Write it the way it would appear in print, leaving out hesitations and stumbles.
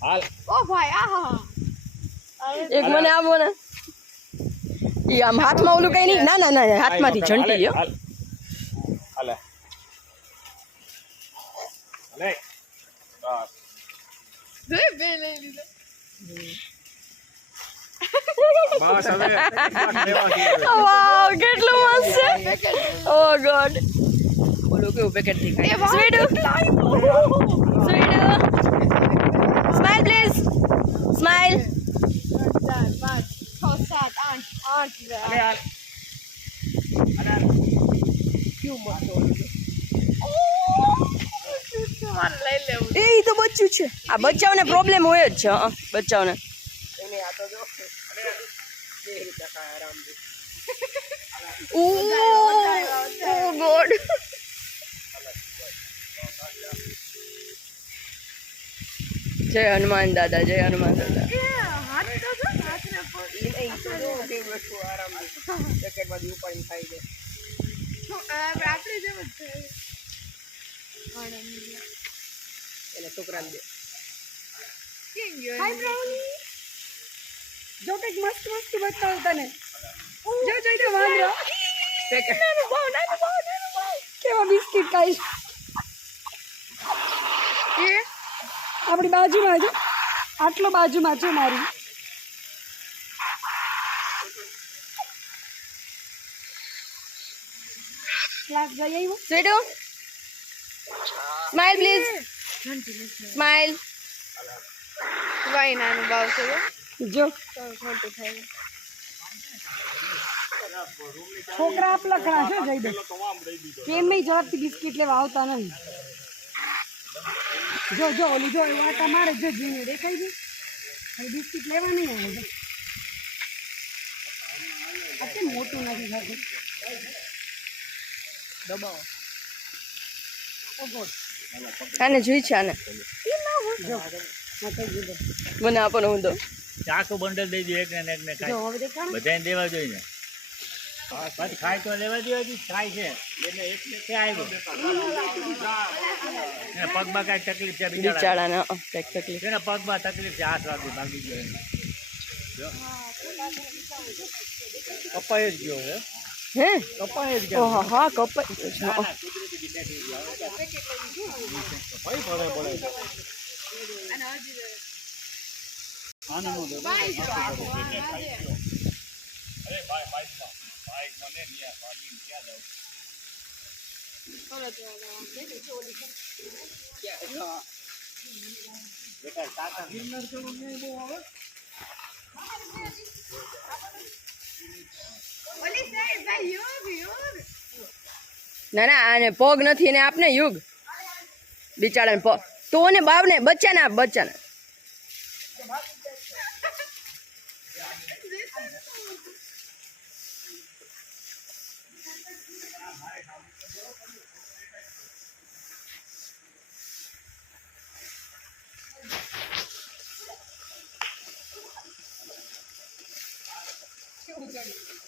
હાલ ઓ ભાઈ આહા એક મને આપો ને ઈ આમ હાથમાં ઓલું કઈ નહીં ના ના ના હાથમાંથી ઝંટી લ્યો હાલે હાલે બસ બે લઈ લીધો બસ હવે વાવ કેટલું મસ્ત છે ઓ ગોડ ઓલું કેવું પેકેટ થી ખાય સ્વીડુ સ્માઈલ પ્લીઝ સ્માઈલ 4 5 6 7 8 હાલ લઈ લેવું એ ઈ તો બચ્ચું છે આ બચ્ચાઓને પ્રોબ્લેમ હોય જ છે બચ્ચાઓને ઓ ગોડ જય હનુમાન દાદા જય હનુમાન દાદા હાથ તો જો હાથને આપણે જેમ જ છે કેમ ગયો હાય બ્રાઉની જો કઈક મસ્ત મસ્ત બતાવ તને જો જોઈ દે વાંદરો પેકેટ નાનો ભાવ કેવા બિસ્કિટ ખાઈશ એ આપણી બાજુમાં છે આટલો બાજુમાં છે મારી ક્લાસ જઈ આવ્યો સ્વીટુ સ્માઈલ પ્લીઝ સ્માઈલ વાઈ નાનું ભાવ છે જો તો ખોટું થાય છોકરા આપ લખણા છે જઈ દે કેમ ઝડપથી બિસ્કિટ લેવા આવતા નથી જો જો ઓલી જો એવા તમારે જો જીને દેખાય છે હવે બિસ્કિટ લેવા નહીં આવે આ કેમ મોટું નથી થતું દબાવો આને જોઈ છે આને મને આપો ને હું દો ચાકુ બંડલ દઈ દો એક ને ખાય બધાને દેવા જોઈએ ને પછી ખાય તો લેવા દેવા જોઈએ ખાય છે એટલે એક ને ક્યાં આવ્યો પગમાં કાંઈ તકલીફ છે બિચારાને કંઈક તકલીફ એના પગમાં તકલીફ છે હાથ વાગી ભાગી ગયો કપાઈ જ ગયો હે કપાઈ જ ગયો ઓહો હા કપાઈ ના ના આને પગ નથી ને આપને યુગ બિચારાને પગ તો ને બાવને બચ્ચાને આપ બચ્ચાને કેવું ચડ્યું